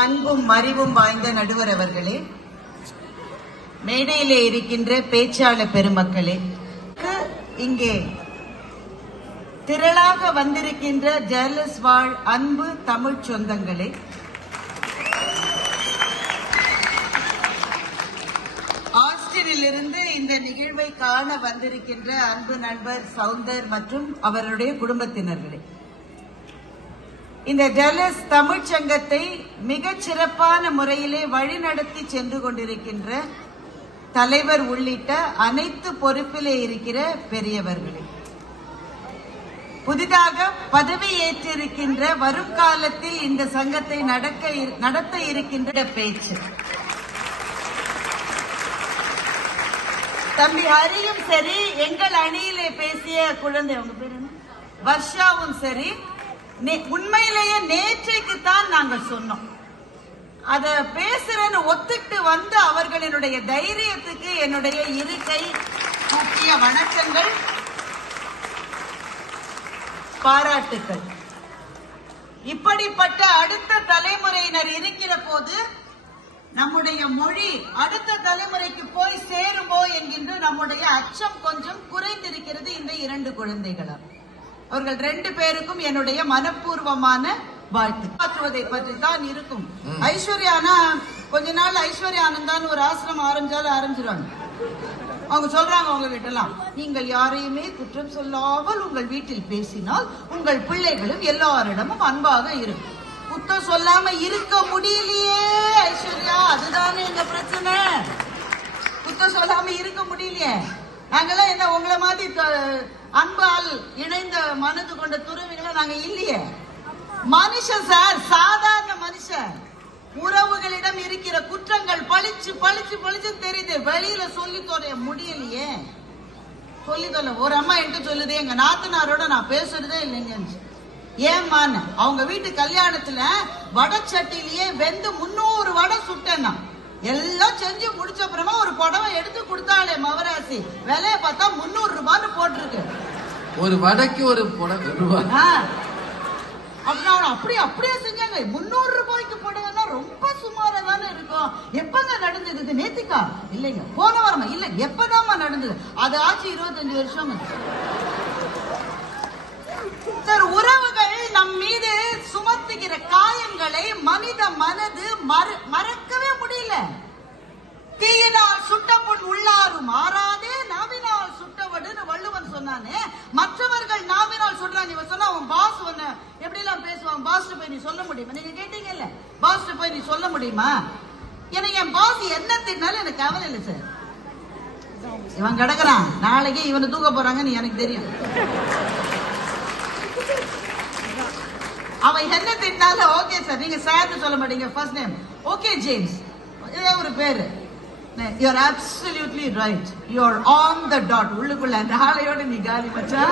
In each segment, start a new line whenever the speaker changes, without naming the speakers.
அன்பும் அறிவும் வாய்ந்த நடுவர் அவர்களே மேடையிலே இருக்கின்ற பேச்சாளர் பெருமக்களே இங்கே திரளாக வந்திருக்கின்ற ஜெர்லஸ் வாழ் அன்பு தமிழ் சொந்தங்களே ஆஸ்டினிலிருந்து இந்த நிகழ்வை காண வந்திருக்கின்ற அன்பு நண்பர் சவுந்தர் மற்றும் அவருடைய குடும்பத்தினர்களே. இந்த டெலஸ் தமிழ்ச் சங்கத்தை மிகச் சிறப்பான முறையிலே வழிநடத்தி சென்று கொண்டிருக்கின்ற தலைவர் உள்ளிட்ட அனைத்து பொறுப்பிலே இருக்கிற பெரியவர்களே. புதிதாக பதவி ஏற்றிருக்கின்ற வரும் காலத்தில் இந்த சங்கத்தை நடக்க இரு- நடத்த இருக்கின்ற பேச்சு. தம்பி ஹரியும் சரி எங்கள் அணியிலே பேசிய குழந்தை அவங்க பேர் என்ன? வர்ஷாவும் சரி உண்மையிலேயே நேற்றைக்கு தான் நாங்கள் சொன்னோம். அத பேசுறேன்னு ஒத்துட்டு வந்து அவர்களினுடைய தைரியத்துக்கு என்னுடைய இருக்கை முக்கிய வணக்கங்கள் பாராட்டுக்கள். இப்படிப்பட்ட அடுத்த தலைமுறையினர் இருக்கிற போது நம்முடைய மொழி அடுத்த தலைமுறைக்கு போய் சேருமோ என்கின்ற நம்முடைய அச்சம் கொஞ்சம் குறைந்திருக்கிறது இந்த இரண்டு குழந்தைகளால் அவர்கள் ரெண்டு பேருக்கும் என்னுடைய மனப்பூர்வமான வாழ்த்து. காட்டுவதை பற்றி தான் இருக்கும் ஐஸ்வர்யானா கொஞ்ச நாள் ஐஸ்வர்யா ஆனந்தான்னு ஒரு ஆசிரமம் ஆரம்பிச்சாலும் ஆரம்பிச்சிருவாங்க. அவங்க சொல்றாங்க அவங்க கிட்டலாம் நீங்கள் யாரையுமே குற்றம் சொல்லாமல் உங்கள் வீட்டில் பேசினால் உங்கள் பிள்ளைகளும் எல்லாரிடமும் அன்பாக இருக்கும். குத்தம் சொல்லாம இருக்க முடியலையே ஐஸ்வர்யா அதுதானே எங்க பிரச்சனை. குத்தம் சொல்லாம இருக்க முடியலையே. நாங்கெல்லாம் என்ன உங்களை மாதிரி அன்பால் இணைந்த மனது கொண்ட துறவிகளா நாங்க இல்லையே. மனுஷன் சார் சாதாரண மனுஷன். உறவுகளிடம் இருக்கிற குற்றங்கள் பழிச்சு பழிச்சு பழிச்சு தெரியுது. வெளியில சொல்லி தொலைய முடியலையே. சொல்லி தொல்ல ஒரு அம்மா என்கிட்ட சொல்லுது எங்க நாத்தனாரோட நான் பேசுறதே இல்லைங்க. ஏம்மான்னு அவங்க வீட்டு கல்யாணத்துல வடை சட்டிலேயே வெந்து முன்னூறு வடை சுட்டேன்னா எல்லாம் செஞ்சு முடிச்ச அப்புறமா ஒரு புடவை எடுத்து கொடுத்தாளே மவராசி விலைய பார்த்தா முன்னூறு ரூபான்னு போட்டிருக்கு.
ஒரு வடைக்கு ஒரு புடவை.
அப்படின்னா அப்படியே அப்படியே செஞ்சாங்க. முன்னூறு ரூபாய்க்கு புடவைன்னா ரொம்ப சுமாரா தானே இருக்கும். எப்பங்க நடந்தது? இது நேத்திக்கா? இல்லைங்க. போன வாரமா? இல்ல எப்பதாம்மா நடந்தது? அது ஆச்சு இருபத்தஞ்சு வருஷம். சார் உறவுகள் நம் மீது சுமத்துகிற காயங்களை மனித மனது மற- மறக்கவே முடியல தீயினால் சுட்ட பொன் உள்ளாரும் மாறாதே நாவினால் சுட்டவடுன்னு வள்ளுவன் சொன்னானே மற்றவர்கள் நாவினால் சொல்றாங்க இவன் சொன்னா அவன் பாஸ் உன்னை எப்படி எல்லாம் பேசுவான் பாஸ் போய் நீ சொல்ல முடியுமா நீங்க கேட்டீங்கல்ல பாஸ் போய் நீ சொல்ல முடியுமா எனக்கு என் பாஸ் என்ன தின்னாலும் எனக்கு கவலை இல்லை சார். இவன் கிடக்குறான். நாளைக்கே இவனை தூக்க போறாங்கன்னு எனக்கு தெரியும். அவன் என்ன தின்னாலும் ஓகே சார் நீங்க சார்னு சொல்ல மாட்டீங்க. ஃபர்ஸ்ட் நேம் ஓகே ஜேம்ஸ் இதே ஒரு பேரு. You're absolutely right you're on the dot உள்ளுக்குள்ள நாளையோட நீ காலி மச்சா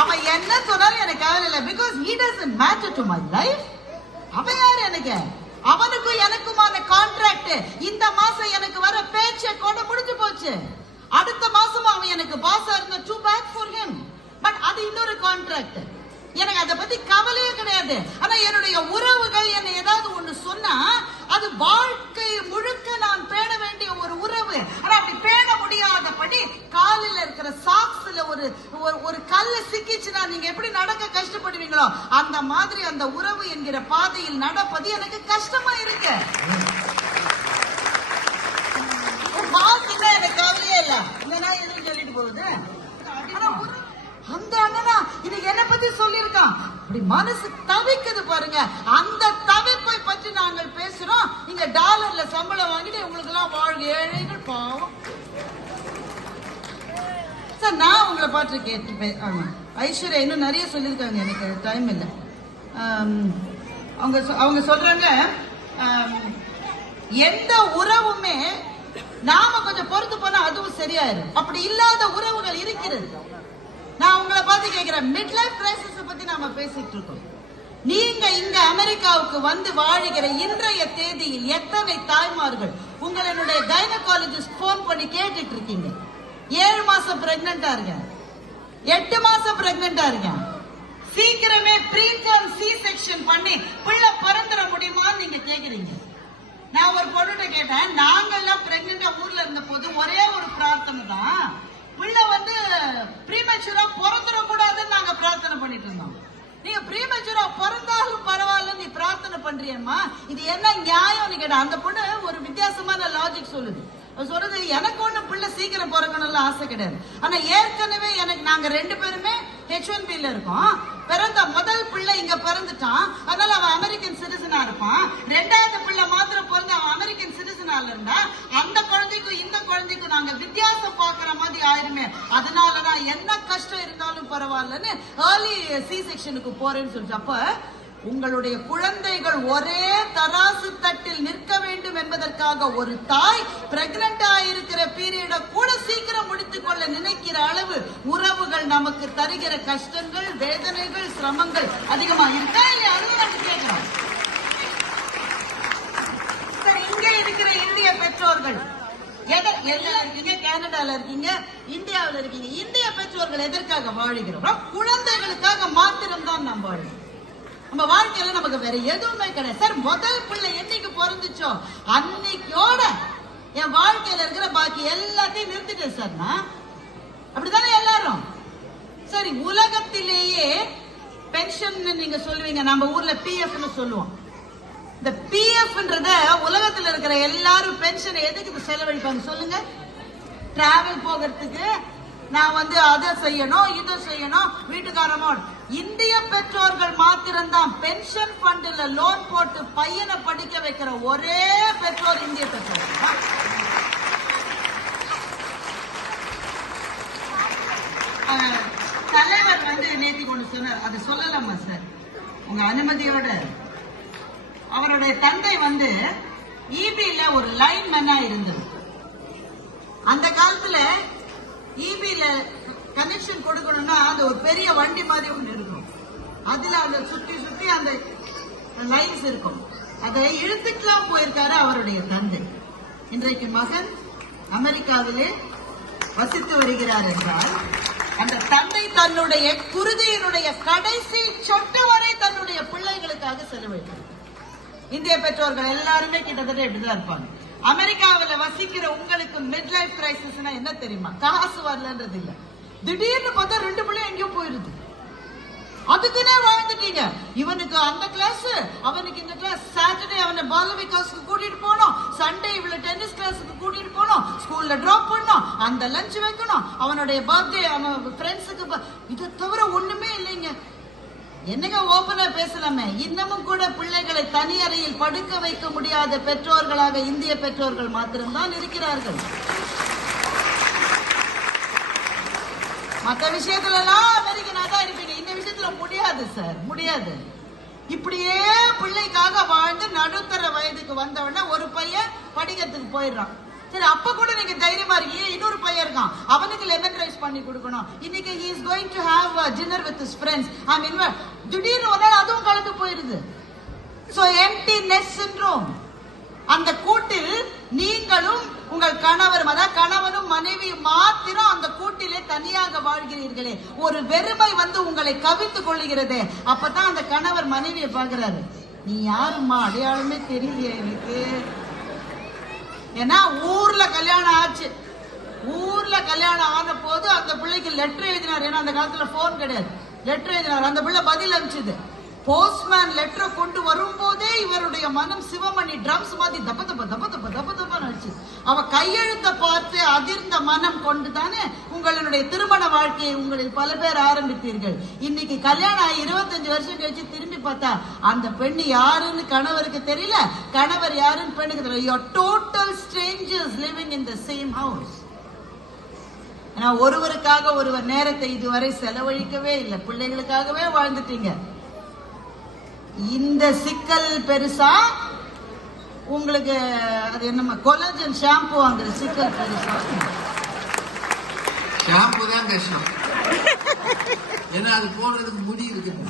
அவன் என்ன சொன்னாலும் எனக்கு கவலை இல்லை. Because he doesn't matter to my life அவன் யார் எனக்கு? அவனுக்கும் எனக்குமான கான்ட்ராக்ட் இந்த மாசம் எனக்கு வர பேச்சை கொண்டு முடிஞ்சு போச்சு. அடுத்த மாசம் அவன் எனக்கு பாஸா இருந்த to back for him but அது இன்னொரு கான்ட்ராக்ட் எனக்கு அதை பத்தி கவலையே கிடையாது. ஆனா என்னுடைய உறவுகள் என்னை ஏதாவது ஒண்ணு சொன்னா அது வாழ்க்கை முழுக்க நான் பேட வேண்டிய ஒரு உறவு ஆனா அப்படி பேண முடியாதபடி காலில் இருக்கிற சாக்ஸ்ல ஒரு ஒரு- ஒரு கல்லு சிக்கிச்சுன்னா நீங்க எப்படி நடக்க கஷ்டப்படுவீங்களோ அந்த மாதிரி அந்த உறவு என்கிற பாதையில் நடப்பது எனக்கு கஷ்டமா இருக்கு. பாக்கினா எனக்கு கவலையே இல்ல. இந்த நாய் எதுவும் சொல்லிட்டு போகுது? ஆனா அந்த அண்ணனா இன்னைக்கு என்ன பத்தி சொல்லியிருக்கான். அப்படி மனசு தவிக்குது பாருங்க. அந்த தவிப்பை பற்றி நாங்கள் பேசுறோம். இங்க டாலர்ல சம்பளம் வாங்கிட்டு உங்களுக்கு எல்லாம் வாழ்க ஏழைகள் பாவம். சார் நான் உங்களை பாட்டு கேட்டுப்பேன். ஆமாம் ஐஸ்வர்யா இன்னும் நிறைய சொல்லியிருக்காங்க எனக்கு. டைம் இல்லை. அவங்க சொ- அவங்க சொல்றாங்க எந்த உறவுமே நாம கொஞ்சம் பொறுத்து போனா அதுவும் சரியாயிரும். அப்படி இல்லாத உறவுகள் இருக்கிறது. நான் உங்களை பார்த்து கேட்கிறேன். மிட் லைஃப் கிரைசிஸ் பத்தி நாம பேசிட்டு இருக்கோம். நீங்க இங்க அமெரிக்காவுக்கு வந்து வாழுகிற இன்றைய தேதியில் எத்தனை தாய்மார்கள்? உங்களுடைய கைனகாலஜிஸ்ட் போன் பண்ணி கேட்டுட்டு இருக்கீங்க. ஏழு மாசம் பிரெக்னண்டா இருக்கேன் எட்டு மாசம் பிரெக்னண்டா இருக்கேன் சீக்கிரமே ப்ரீடம் சி செக்ஷன் பண்ணி பிள்ளை பிறந்துட முடியுமான்னு நீங்க கேக்குறீங்க. நான் ஒரு பொண்ணுகிட்ட கேட்டேன் நாங்கெல்லாம் பிரெக்னண்டா ஊர்ல இருந்த போது ஒரே ஒரு பிரார்த்தனை தான். பிள்ளை வந்து ப்ரீமெச்சூரா பிறந்துட கூடாதுன்னு நாங்க பிரார்த்தனை பண்ணிட்டு இருந்தோம். நீங்க ப்ரீமெச்சூரா பிறந்தாலும் பரவாயில்ல நீ பிரார்த்தனை பண்றியம்மா. இது என்ன நியாயம்னு கேட்டா அந்த பொண்ணு ஒரு வித்தியாசமான லாஜிக் சொல்லுது. சொல்றது எனக்கு ஒண்ணு பிள்ளை சீக்கிரம் பிறக்கணும்ல ஆசை கிடையாது. ஆனா ஏற்கனவே எனக்கு நாங்க ரெண்டு பேருமே ஹெச் ஒன் பில இருக்கோம். பிறந்த முதல் பிள்ளை இங்க பிறந்துட்டான். அதனால அவன் அமெரிக்கன் சிட்டிசனா இருப்பான். ரெண்டாவது பிள்ளை மாத்திரம் பிறந்து அவன் அமெரிக்கன் சிட்டிசனால இருந்தா அந்த குழந்தைக்கும் இந்த குழந்தைக்கும் நாங்க வித்தியாசம் பாக்குற மாதிரி ஆயிருமே. அதனாலதான் என்ன கஷ்டம் இருந்தாலும் பரவாயில்லன்னு ஏர்லி சி செக்ஷனுக்கு போறேன்னு சொல்லிச்சு அப்ப உங்களுடைய குழந்தைகள் ஒரே தராசு தட்டில் நிற்க வேண்டும் என்பதற்காக ஒரு தாய் பிரெக்னண்டா இருக்கிற பீரியட கூட சீக்கிரம் முடித்துக் கொள்ள நினைக்கிற அளவு உறவுகள் நமக்கு தருகிற கஷ்டங்கள் வேதனைகள் சிரமங்கள் அதிகமா இருக்கா இல்லையா? அதுவும் நான் கேட்கிறோம் இருக்கிற இந்திய பெற்றோர்கள். எத- இருக்கீங்க? கனடால இருக்கீங்க இந்தியாவுல இருக்கீங்க. இந்திய பெற்றோர்கள் எதற்காக வாழ்கிறோம்? குழந்தைகளுக்காக மாத்திரம்தான் நாம் வாழ்கிறோம். நம்ம வாழ்க்கையில நமக்கு வேற எதுவுமே கிடையாது. சார் முதல் பிள்ளை என்னைக்கு பிறந்துச்சோ அன்னைக்கோட என் வாழ்க்கையில இருக்கிற பாக்கி எல்லாத்தையும் நிறுத்திட்டேன் சார் நான். அப்படித்தானே எல்லாரும்? சரி உலகத்திலேயே பென்ஷன் நீங்க சொல்லுவீங்க. நம்ம ஊர்ல பிஎஃப்னு சொல்லுவோம். இந்த பிஎஃப்ன்றத உலகத்துல இருக்கிற எல்லாரும் பென்ஷனை எதுக்கு செலவழிப்பாங்க சொல்லுங்க? டிராவல் போகிறதுக்கு நான் வந்து அதை செய்யணும் இதை செய்யணும் வீட்டுக்காரமோ இந்திய பெற்றோர்கள் மாத்திரம்தான் பென்ஷன் ஃபண்ட்ல லோன் போட்டு பையனை படிக்க வைக்கிற ஒரே பெற்றோர் இந்திய பெற்றோர். அஹ், தலைவர் வந்து நேத்தி கொண்டு சொன்னார். அது சொல்லலாமா சார். உங்க அனுமதியோட. அவருடைய தந்தை வந்து ஈபியில ஒரு லைன் மேனா இருந்தது. அந்த காலத்துல இபில கனெக்ஷன் கொடுக்கணும்னா அது ஒரு பெரிய வண்டி மாதிரி ஒன்று இருக்கும். அதுல அந்த சுத்தி சுத்தி அந்த லைன்ஸ் இருக்கும். அதை இழுத்துக்கலாம் போயிருக்காரு அவருடைய தந்தை. இன்றைக்கு மகன் அமெரிக்காவிலே வசித்து வருகிறார் என்றால் அந்த தந்தை தன்னுடைய குருதியினுடைய கடைசி சொட்டு வரை தன்னுடைய பிள்ளைகளுக்காக செலவழித்தார் இந்திய பெற்றோர்கள் எல்லாருமே கிட்டத்தட்ட இப்படிதான் இருப்பாங்க. அமெரிக்காவில் வசிக்கிற உங்களுக்கு மிட் லைஃப் கிரைசிஸ்னா என்ன தெரியுமா? காசு வரலன்றது இல்ல. திடீர்னு பார்த்தா ரெண்டு பிள்ளை எங்கேயோ போயிருது. அதுக்குன்னே வாழ்ந்துட்டீங்க. இவனுக்கு அந்த கிளாஸ் அவனுக்கு இந்த கிளாஸ் சாட்டர்டே அவனை பாலவி கிளாஸ்க்கு கூட்டிட்டு போனோம் சண்டே இவள டென்னிஸ் கிளாஸுக்கு கூட்டிட்டு போனோம் ஸ்கூல்ல டிராப் பண்ணோம் அந்த லஞ்ச் வைக்கணும். அவனுடைய பர்த்டே அவன் ஃப்ரெண்ட்ஸுக்கு இதை தவிர ஒண்ணுமே இல்லைங்க. என்னங்க ஓபனா பேசலாமே? இன்னமும் கூட பிள்ளைகளை தனி அறையில் படுக்க வைக்க முடியாத பெற்றோர்களாக இந்திய பெற்றோர்கள் மாத்திரம்தான் இருக்கிறார்கள். மற்ற விஷயத்துல எல்லாம் அமெரிக்கனா தான் இருப்பீங்க. இந்த விஷயத்துல முடியாது சார் முடியாது. இப்படியே பிள்ளைக்காக வாழ்ந்து நடுத்தர வயதுக்கு வந்தவன ஒரு பையன் படிக்கிறதுக்கு போயிடுறான். சரி அப்ப கூட நீங்க தைரியமா இருக்கீங்க இன்னொரு பையன் இருக்கான். அவனுக்கு லெமன் ரைஸ் பண்ணி கொடுக்கணும். இன்னைக்கு he is going to have a with with his friends. I திடீர்னு ஒரு நாள் அதுவும் கலந்து போயிருது. So emptiness syndrome. அந்த கூட்டில் நீங்களும் உங்கள் கணவரும் அதாவது கணவனும் மனைவி மாத்திரம் அந்த கூட்டிலே தனியாக வாழ்கிறீர்களே. ஒரு வெறுமை வந்து உங்களை கவித்துக் கொள்ளுகிறதே. அப்பதான் அந்த கணவர் மனைவியை பாக்குறாரு நீ யாருமா அடையாளமே தெரியலையே எனக்கு. ஏன்னா ஊர்ல கல்யாணம் ஆச்சு. ஊர்ல கல்யாணம் ஆன போது அந்த பிள்ளைக்கு லெட்டர் எழுதினார். ஏன்னா அந்த காலத்துல போன் கிடையாது. லெட்டர் எழுதினார். அந்த பிள்ளை பதில் அனுப்பிச்சது. போஸ்ட்மேன் லெட்டர் கொண்டு வரும்போதே இவருடைய மனம் சிவமணி ட்ரம்ஸ் மாதிரி தப்ப தப்ப தப்ப தப்ப தப்ப தப்ப நடிச்சு அவ கையெழுத்த பார்த்து அதிர்ந்த மனம் கொண்டு தானே உங்களுடைய திருமண வாழ்க்கையை உங்களில் பல பேர் ஆரம்பித்தீர்கள். இன்னைக்கு கல்யாணம் ஆகி இருபத்தஞ்சு வருஷம் கழிச்சு திரும்பி பார்த்தா அந்த பெண்ணு யாருன்னு கணவருக்கு தெரியல. கணவர் யாருன்னு பெண்ணுக்கு தெரியல. You total strangers living in the same house ஆனா ஒருவருக்காக ஒருவர் நேரத்தை இதுவரை செலவழிக்கவே இல்லை. பிள்ளைகளுக்காகவே வாழ்ந்துட்டீங்க. இந்த சிக்கல் பெருசா உங்களுக்கு அது என்னமா கொலஜன் ஷாம்பு வாங்குற சிக்கல் பெருசா?
ஷாம்பு தான் கஷ்டம். ஏன்னா அது போடுறதுக்கு முடி இருக்குது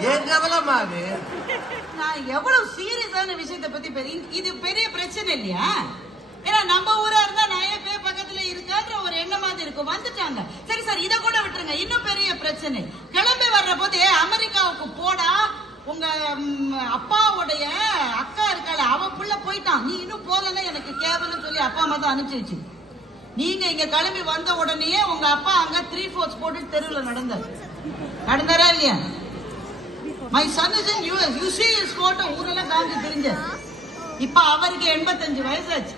ஏன் கவலமா அது?
நான் எவ்வளவு சீரியஸான விஷயத்தை பத்தி பெரிய இது- பெரிய பிரச்சனை இல்லையா? ஏன்னா நம்ம ஊரா இருந்தா நிறைய பேர் பக்கத்துல இருக்கா ஒரு எண்ணமாவது இருக்கும். வந்துட்டாங்க. சரி சார் இதை கூட விட்டுருங்க. இன்னும் பெரிய பிரச்சனை. கிளம்பி வர்ற போது அமெரிக்காவுக்கு போடா. உங்க அப்பாவுடைய அக்கா இருக்காள அவ புள்ள போயிட்டான். நீ இன்னும் போலன்னா எனக்கு கேவலம் சொல்லி அப்பா அம்மா தான் அனுப்பிச்சு நீங்க இங்க கிளம்பி வந்த உடனேயே உங்க அப்பா அங்க த்ரீ ஃபோர்ஸ் போட்டு தெருவில் நடந்தார். நடந்தாரா இல்லையா? My son is in US you see is photo ஊரெல்லாம் காமிச்சு தெரிஞ்ச. இப்ப அவருக்கு எண்பத்தஞ்சு வயசாச்சு.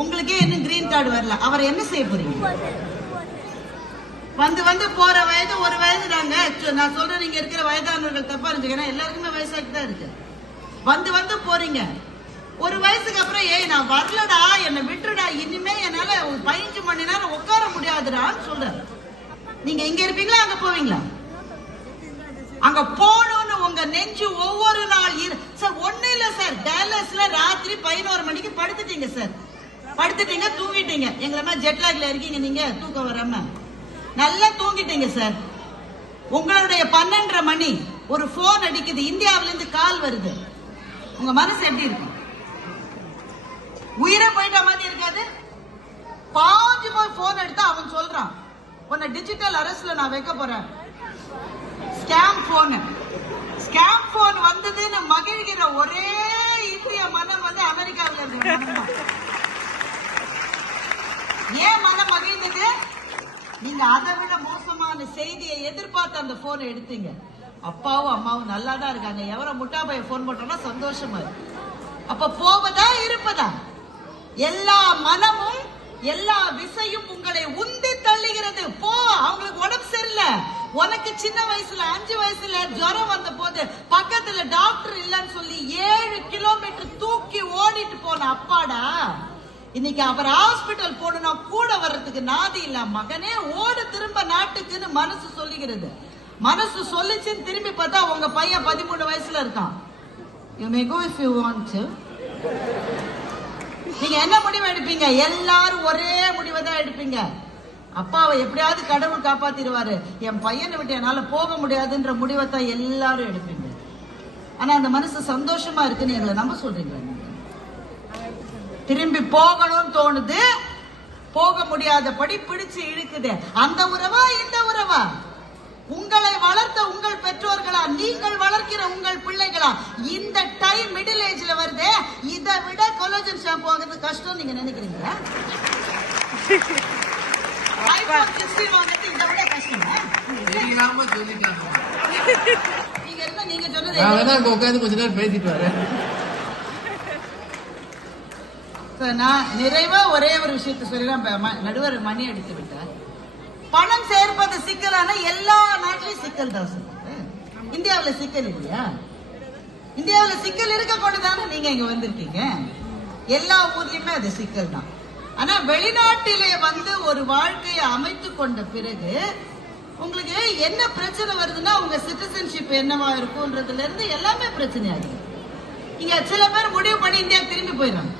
உங்களுக்கே இன்னும் கிரீன் கார்டு வரல. அவரை என்ன செய்ய போறீங்க? வந்து வந்து போற வயது ஒரு வயது தாங்க. நான் சொல்றேன் நீங்க இருக்கிற வயதானவர்கள் தப்பா இருந்துச்சுன்னா எல்லாருக்குமே வயசாகி தான் இருக்கு. வந்து வந்து போறீங்க. ஒரு வயசுக்கு அப்புறம் ஏய் நான் வரலடா. என்னை விட்டுடா இனிமே என்னால ஒரு பதினஞ்சு மணி நேரம் உட்கார முடியாதுடான்னு சொல்றேன். நீங்க இங்க இருப்பீங்களா? அங்க போவீங்களா? அங்க போகணும்னு உங்க நெஞ்சு ஒவ்வொரு நாள் இரு சார் ஒண்ணு இல்ல சார். டேலஸ்ல ராத்திரி பதினோரு மணிக்கு படுத்துட்டீங்க சார். படுத்துட்டீங்க தூங்கிட்டீங்க. எங்களை மாதிரி ஜெட்லாக்ல இருக்கீங்க நீங்க தூக்கம் வராம. நல்லா தூங்கிட்டீங்க சார். உங்களுடைய பன்னெண்டரை மணி ஒரு போன் அடிக்குது. இந்தியாவில இருந்து கால் வருது. உங்க மனசு எப்படி இருக்கும்? உயிரை போயிட்ட மாதிரி இருக்காது. பாஞ்சு போய் போன் எடுத்தா அவன் சொல்றான். உன்னை டிஜிட்டல் அரசுல நான் வைக்க போறேன். போன் ஸ்கேம் போன் வந்ததுன்னு மகிழ்கிற ஒரே இந்திய மனம் வந்து அமெரிக்காவில் இருக்கிற ஏன் மனம் மகிழ்ந்தது? நீங்க அதை விட மோசமான செய்தியை எதிர்பார்த்து அந்த போனை எடுத்தீங்க. அப்பாவும் அம்மாவும் நல்லா தான் இருக்காங்க. எவரோ முட்டா பையன் போன் போட்டோம்னா சந்தோஷமா இருக்கு. அப்ப போவதா இருப்பதா? எல்லா மனமும் எல்லா விசையும் உங்களை உந்தி தள்ளுகிறது. போ அவங்களுக்கு உடம்பு சரியில்லை. உனக்கு சின்ன வயசுல அஞ்சு வயசுல ஜுரம் வந்த போது பக்கத்துல டாக்டர் இல்லைன்னு சொல்லி ஏழு கிலோமீட்டர் தூக்கி ஓடிட்டு போன அப்பாடா. இன்னைக்கு அவர் ஹாஸ்பிட்டல் போனா கூட வர்றதுக்கு நாதி இல்ல. மகனே ஓடு திரும்ப நாட்டுக்குன்னு மனசு சொல்லுகிறது. மனசு சொல்லிச்சுன்னு திரும்பி பார்த்தா உங்க பையன் பதிமூணு வயசுல இருக்கான். You may go if you want நீங்க என்ன முடிவு எடுப்பீங்க? எல்லாரும் ஒரே முடிவை தான் எடுப்பீங்க. அப்பாவை எப்படியாவது கடவுள் காப்பாத்திடுவாரு. என் பையனை விட்டு என்னால போக முடியாதுன்ற முடிவை தான் எல்லாரும் எடுப்பீங்க. ஆனா அந்த மனசு சந்தோஷமா இருக்குன்னு எங்களை நம்ப சொல்றீங்களா? திரும்பி போகணும்னு தோணுது. போக முடியாதபடி பிடிச்சு இழுக்குது. அந்த உறவா இந்த உறவா? உங்களை வளர்த்த உங்கள் பெற்றோர்களா? நீங்கள் வளர்க்கிற உங்கள் பிள்ளைகளா? இந்த டைம் மிடில் ஏஜ்ல வருதே. இதை விட கொலோஜன் ஷாம்பு வாங்குறது கஷ்டம் நீங்க நினைக்கிறீங்களா? iPhone 16 வாங்குறது இதை விட கஷ்டமா
தெரியாம சொல்லிட்டாங்க
நீங்க இருந்தா நீங்க சொன்னது
நான்
எல்லாம்
வேணா அங்க உட்காந்து கொஞ்ச நேரம் பேசிட்டு வரேன்.
சார், நான் நிறைவா ஒரே ஒரு விஷயத்தை சொல்லலாம் இப்ப ம- நடுவர் மணி அடித்து விட்டார். பணம் சேர்ப்பது சிக்கலான எல்லா நாட்டிலும் சிக்கல் தான் சார் இந்தியாவுல சிக்கல் இல்லையா? இந்தியாவுல சிக்கல் இருக்க கொண்டுதானே நீங்க இங்க வந்திருக்கீங்க? எல்லா ஊர்லயுமே அது சிக்கல் தான். ஆனா வெளிநாட்டிலே வந்து ஒரு வாழ்க்கையை அமைத்து கொண்ட பிறகு உங்களுக்கு என்ன பிரச்சனை வருதுன்னா உங்க சிட்டிசன்ஷிப் என்னவா இருக்கும்ன்றதுல இருந்து எல்லாமே பிரச்சனையாகுது இங்க சில பேர் முடிவு பண்ணி இந்தியா திரும்பி போயிடுறாங்க.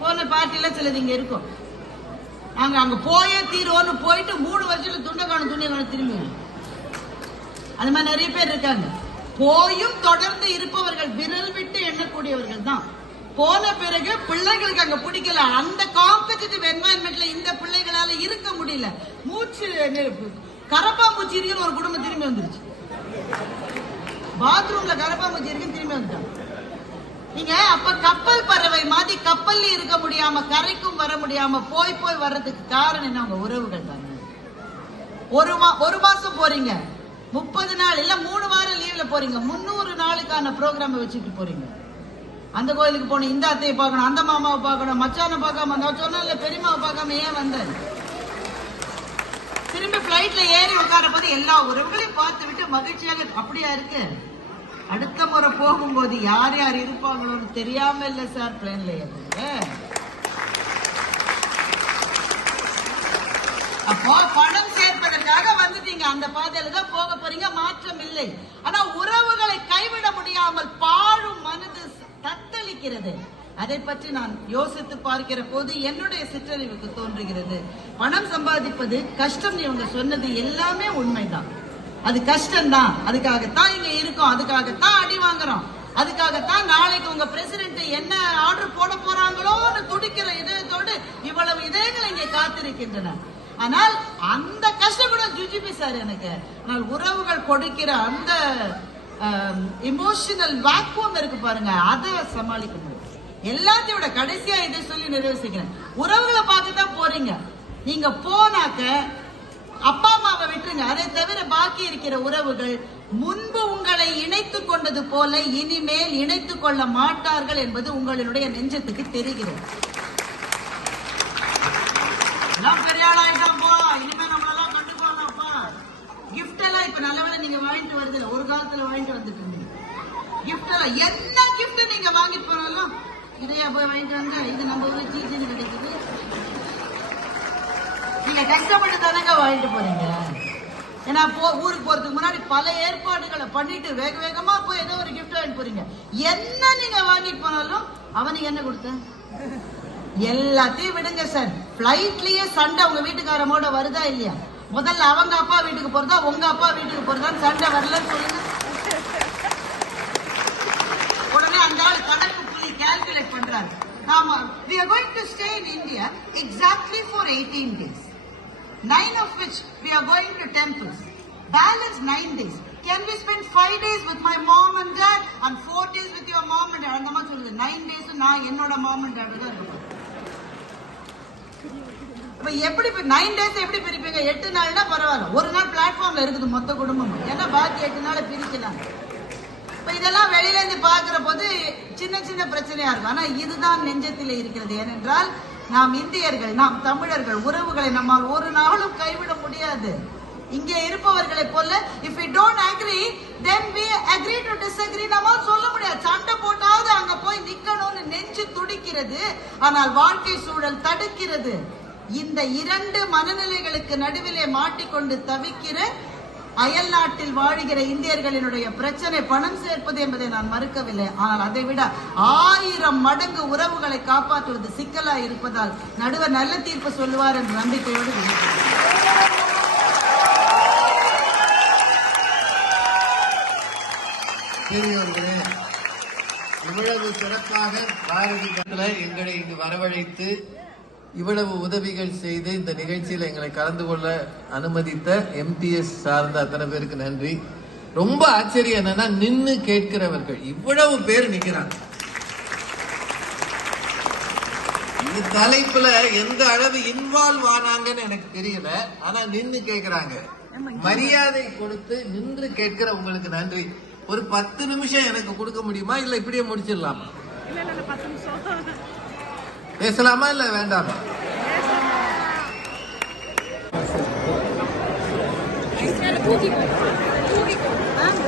போன பார்ட்டில சிலது இங்க இருக்கும். நாங்க அங்க போயே தீரோன்னு போயிட்டு மூணு வருஷத்துல துண்டை காணும் காணும் திரும்பி அது மாதிரி நிறைய பேர் இருக்காங்க. போயும் தொடர்ந்து இருப்பவர்கள் விரல் விட்டு எண்ணக்கூடியவர்கள் தான். போன பிறகு பிள்ளைகளுக்கு அங்க பிடிக்கல. அந்த காம்படிட்டிவ் என்வாயன்மெண்ட்ல இந்த பிள்ளைகளால இருக்க முடியல. மூச்சு நெருப்பு கரப்பாம்பூச்சி இருக்குன்னு ஒரு குடும்பம் திரும்பி வந்துருச்சு. பாத்ரூம்ல கரப்பாம்பூச்சி இருக்குன்னு திரும்பி வந்துட்டாங்க. நீங்க அப்ப கப்பல் பறவை மாதிரி கப்பல்ல இருக்க முடியாம கரைக்கும் வர முடியாம போய் போய் வர்றதுக்கு காரணம் என்ன? உங்க உறவுகள் தாங்க ஒரு மா- ஒரு மாசம் போறீங்க. முப்பது நாள் இல்ல மூணு வாரம் லீவ்ல போறீங்க. முன்னூறு நாளுக்கான ப்ரோக்ராம் வச்சுட்டு போறீங்க. அந்த கோயிலுக்கு போகணும் இந்த அத்தையை பார்க்கணும் அந்த மாமாவை பார்க்கணும் மச்சானை பார்க்காம நான் சொன்னேன்ல பெரியமாவை பார்க்காம ஏன் வந்தேன்? திரும்பி பிளைட்ல ஏறி உட்கார போது எல்லா உறவுகளையும் பார்த்து விட்டு மகிழ்ச்சியாக அப்படியா இருக்கு? அடுத்த முறை போகும்போது யார் யார் இருப்பாங்களோன்னு தெரியாம இல்ல சார் பிளேன்ல ஏறுறீங்க? அப்போ பணம் சேர்ப்பதற்காக வந்துட்டீங்க. அந்த பாதையில தான் போக போறீங்க. மாற்றம் இல்லை. ஆனா உறவுகளை கைவிட முடியாமல் பாழும் மனது தத்தளிக்கிறது. அதை பற்றி நான் யோசித்து பார்க்கிற போது என்னுடைய சிற்றறிவுக்கு தோன்றுகிறது. பணம் சம்பாதிப்பது கஷ்டம் இவங்க சொன்னது எல்லாமே உண்மைதான். அது கஷ்டம்தான். அதுக்காகத்தான் இங்க இருக்கோம். அதுக்காகத்தான் அடி வாங்குறோம். அதுக்காகத்தான் நாளைக்கு உங்க பிரசிடென்ட் என்ன ஆர்டர் போட போறாங்களோன்னு துடிக்கிற இதயத்தோடு இவ்வளவு இதயங்கள் இங்கே காத்திருக்கின்றன. ஆனால் அந்த கஷ்டம் கூட ஜுஜிபி சார் எனக்கு. ஆனால் உறவுகள் கொடுக்கிற அந்த Um, இமோஷனல் வாக்குவம் இருக்கு பாருங்க. அதை சமாளிக்க முடியும் எல்லாத்தையும் விட கடைசியா இதை சொல்லி நிறைவு செய்கிறேன். உறவுகளை பார்த்து தான் போறீங்க. நீங்க போனாக்க அப்பா அம்மாவை விட்டுருங்க. அதை தவிர பாக்கி இருக்கிற உறவுகள் முன்பு உங்களை இணைத்துக் கொண்டது போல இனிமேல் இணைத்துக் கொள்ள மாட்டார்கள் என்பது உங்களுடைய நெஞ்சத்துக்கு தெரிகிறது எல்லாம் பெரிய ஆள் ஆயிட்டாப்பா இனிமே நம்மளெல்லாம் கண்டுக்குவாங்கப்பா gift எல்லாம் இப்ப நல்லவேளை நீங்க வாங்கிட்டு வருது இல்ல வாங்கிட்டு வந்துட்டு இருந்தீங்க gift என்ன gift நீங்க வாங்கிட்டு போனாலும் இதையா போய் வாங்கிட்டு வந்த இது நம்ம ஊர்ல சீச்சின்னு கிடைக்குது. நீங்க கஷ்டப்பட்டு தானங்க வாங்கிட்டு போறீங்க? ஏன்னா போ ஊருக்கு போறதுக்கு முன்னாடி பல ஏற்பாடுகளை பண்ணிட்டு வேக வேகமா போய் ஏதோ ஒரு கிஃப்ட் வாங்கிட்டு போறீங்க. என்ன நீங்க வாங்கிட்டு போனாலும் அவனுக்கு என்ன கொடுத்த? எல்லாத்தையும் விடுங்க சார் பிளைட்லயே சண்டை உங்க வீட்டுக்காரமோட வருதா இல்லையா? முதல்ல அவங்க அப்பா வீட்டுக்கு போறதா உங்க அப்பா வீட்டுக்கு போறதா சண்டை வரலன்னு சொல்லுங்க உடனே அந்த ஆள் கணக்கு புள்ளி கால்குலேட் பண்றாரு நாம we are going to stay in India exactly for 18 days nine of which we are going to temples balance nine days can we spend five days with my mom and dad and four days with your mom and dad அந்த மாதிரி சொல்லுது nine days நான் என்னோட mom and dad தான் இருப்பேன் இப்ப எப்படி nine days எப்படி பிரிப்பீங்க எட்டு நாள்னா பரவாயில்ல ஒரு நாள் பிளாட்ஃபார்ம்ல இருக்குது மொத்த குடும்பம் ஏன்னா பாக்கி எட்டு நாளை பிரிக்கலாம் இப்ப இதெல்லாம் வெளியில இருந்து பாக்குற போது சின்ன சின்ன பிரச்சனையா இருக்கும். ஆனா இதுதான் நெஞ்சத்தில் இருக்கிறது. ஏனென்றால் நாம் இந்தியர்கள் நாம் தமிழர்கள் உறவுகளை நம்மால் ஒரு நாளும் கைவிட முடியாது. இங்கே இருப்பவர்களை போல if you don't agree then we agree to disagree நம்ம சொல்ல முடியாது. சண்டை போட்டாவது அங்க போய் நிக்கணும்னு நெஞ்சு துடிக்கிறது. ஆனால் வாழ்க்கை சூழல் தடுக்கிறது. இந்த இரண்டு மனநிலைகளுக்கு நடுவிலே மாட்டிக்கொண்டு தவிக்கிற அயல் நாட்டில் வாழுகிற இந்தியர்களினுடைய பிரச்சனை பணம் சேர்ப்பது என்பதை நான் மறுக்கவில்லை. ஆனால் அதை விட ஆயிரம் மடங்கு உறவுகளை காப்பாற்றுவது சிக்கலா இருப்பதால் நடுவர் நல்ல தீர்ப்பு சொல்லுவார் என்ற நம்பிக்கையோடு
பெரியவர்களே இவ்வளவு சிறப்பாக பாரதி எங்களை இங்கு வரவழைத்து இவ்வளவு உதவிகள் செய்து இந்த நிகழ்ச்சியில் எங்களை கலந்து கொள்ள அனுமதித்த எம்டிஎஸ் சார்ந்த அத்தனை பேருக்கு நன்றி. ரொம்ப ஆச்சரியம் என்னன்னா நின்னு கேட்கிறவர்கள். இவ்வளவு பேர் நிக்கிறாங்க. இந்த தலைப்புல எந்த அளவு இன்வால்வ் ஆனாங்கன்னு எனக்கு தெரியல. ஆனா நின்னு கேக்குறாங்க. மரியாதை கொடுத்து நின்று கேட்கிற உங்களுக்கு நன்றி. ஒரு பத்து நிமிஷம் எனக்கு கொடுக்க முடியுமா? இல்ல இப்படியே முடிச்சிடலாமா? பேசலாமா இல்ல வேண்டாமா?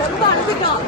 ரொம்ப அழுதுட்டோம்